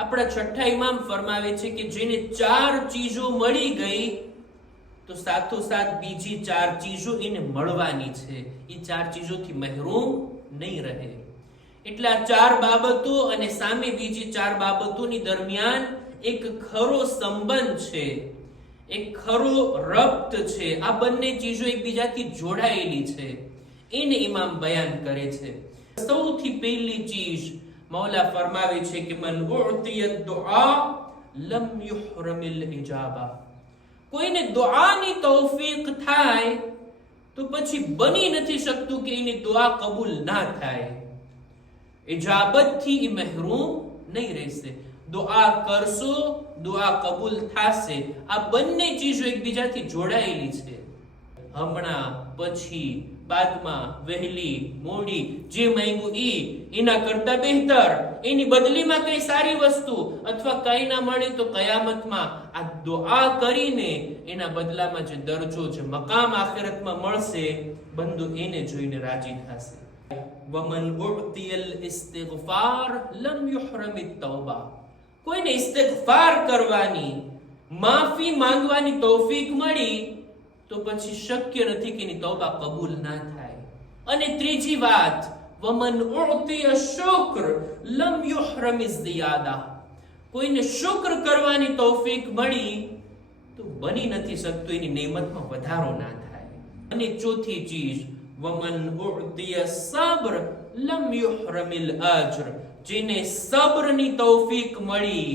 આપણા છઠ્ઠા ઇમામ ફરમાવે છે કે જેને ચાર ચીજો મળી ગઈ, તો સાથોસાથ બીજી ચાર ચીજો એને મળવાની છે. એ ચાર ચીજોથી મહેરૂમ નહીં રહે. એટલે આ ચાર બાબતો અને સામે બીજી ચાર બાબતોની દરમિયાન એક ખરો સંબંધ છે, એક ખરો રક્ત છે. આ બંને ચીજો એકબીજાથી જોડાયેલી છે. એને ઇમામ બયાન કરે છે. સૌથી પહેલી ચીજ મૌલા ફરમાવે છે કે, મન ઉઅતિય દુઆ લમ યુહરમિલ ઇજાબા. કોઈને દુઆની તૌફીક થાય, તો પછી બની નથી શકતું કે એની દુઆ કબૂલ ના થાય. ઇજાબતથી એ મહેરૂમ નહીં રહેશે. દુઆ કરશો, દુઆ કબૂલ થશે. આ બંને ચીજો એકબીજાથી જોડાયેલી છે. હમણાં, પછી, બાદમાં, વહેલી, મોડી, જે માંગ્યું ઈ, એના કરતા બહેતર. એની બદલીમાં કઈ સારી વસ્તુ? અથવા કઈ ના મળે તો કયામતમાં આ દુઆ કરીને એના બદલામાં જે દરજ્જો, જે મકામ આખિરતમાં મળશે બંધુ એને જોઈને રાજી થશે. વમન ઉઅતિયલ ઇસ્તિગફાર લમ યુહરમ તૌબા કોઈને ઇસ્તિગફાર કરવાની, માફી માંગવાની તૌફીક મળી તો પછી શક્ય નથી કે એની તૌબા કબૂલ ના થાય. અને ત્રીજી વાત, વમન ઉતિય શુક્ર લમ યુહરમ ઇઝિયાદા કોઈને શુક્ર કરવાની તૌફીક મળી, તો બની નથી શકતું, એની નેમતમાં વધારો ના થાય. અને ચોથી ચીજ, વમન ઉતિય સબ્ર લમ યુહરમિલ અજર. જેને સબ્રની તૌફીક મળી,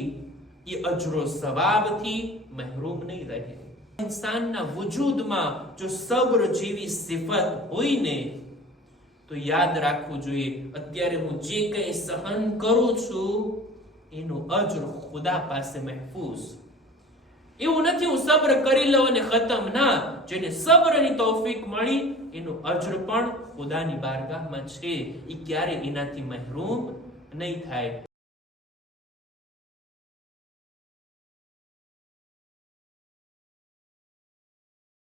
એ અજરો સવાબથી મહેરૂમ નહીં રહે. ઇન્સાનના વજૂદમાં જો સબ્ર જેવી સિફત હોય ને, તો યાદ રાખવું જોઈએ. અત્યારે હું જે કંઈ સહન કરું છું, એનો અજર ખુદા પાસે મહેફૂઝ. એવું નથી હું સબ્ર કરી લઉં અને ખતમ. ના, જેને સબ્રની તૌફીક મળી, એનું અજર પણ ખુદાની બારગાહમાં છે. એ ક્યારે એનાથી મહેરૂમ નહીં થાય.